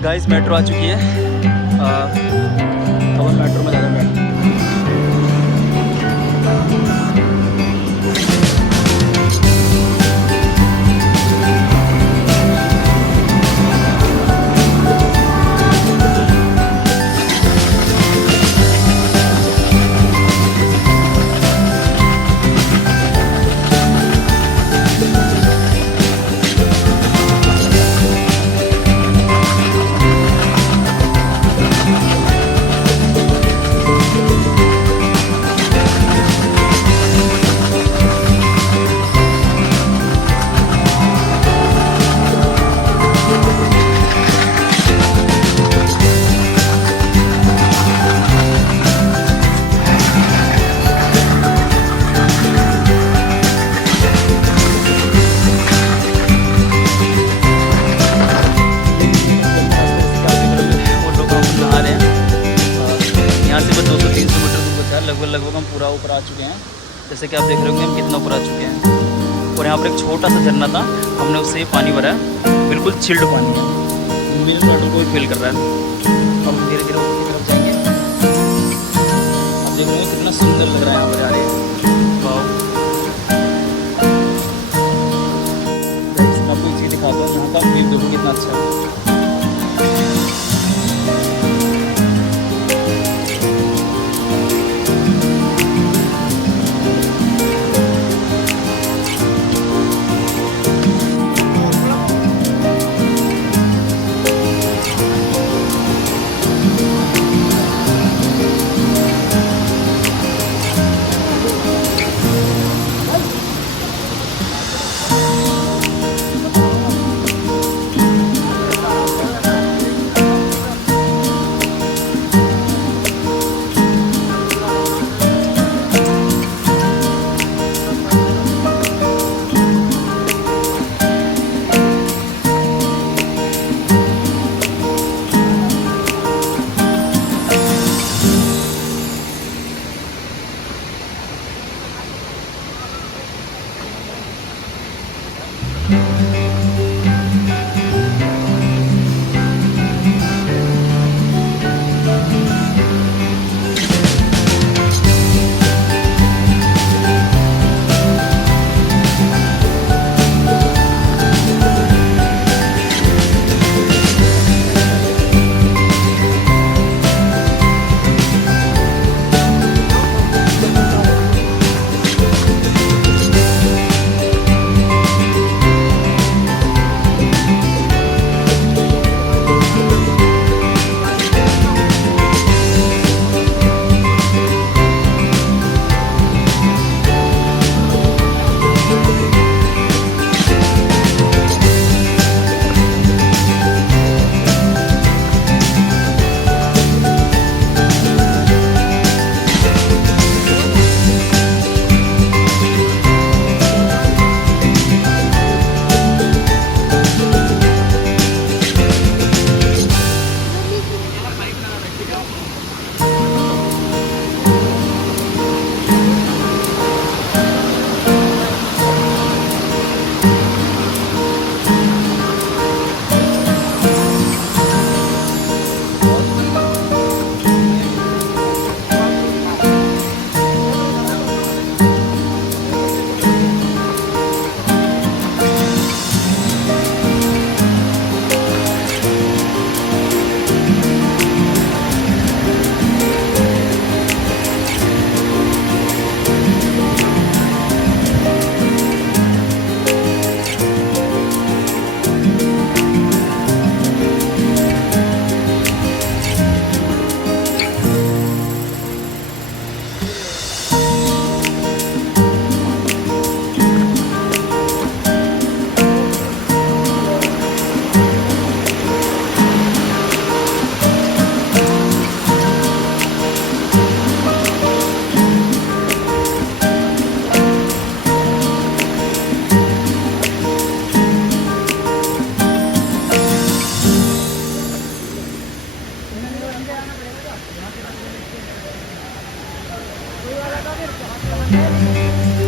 Guys metro आ चुकी है। अब हम मेट्रो में जा रहे हैं। लगभग हम पूरा ऊपर आ चुके हैं। जैसे कि आप देख रहे होंगे हम कितना ऊपर आ चुके हैं। और यहाँ पर एक छोटा सा झरना था, हमने उससे ही पानी भरा है। बिल्कुल चिल्ड पानी है, मेरे मेट्रो को भी फील कर रहा है। अब धीरे धीरे ऊपर की तरफ जाएंगे। आप देख रहे हैं कितना सुंदर लग रहा है यहाँ पर आ रहे हैं। आपको एक चीज़ दिखाता हूँ, यहाँ का व्यू देखो कितना अच्छा है। Thank you.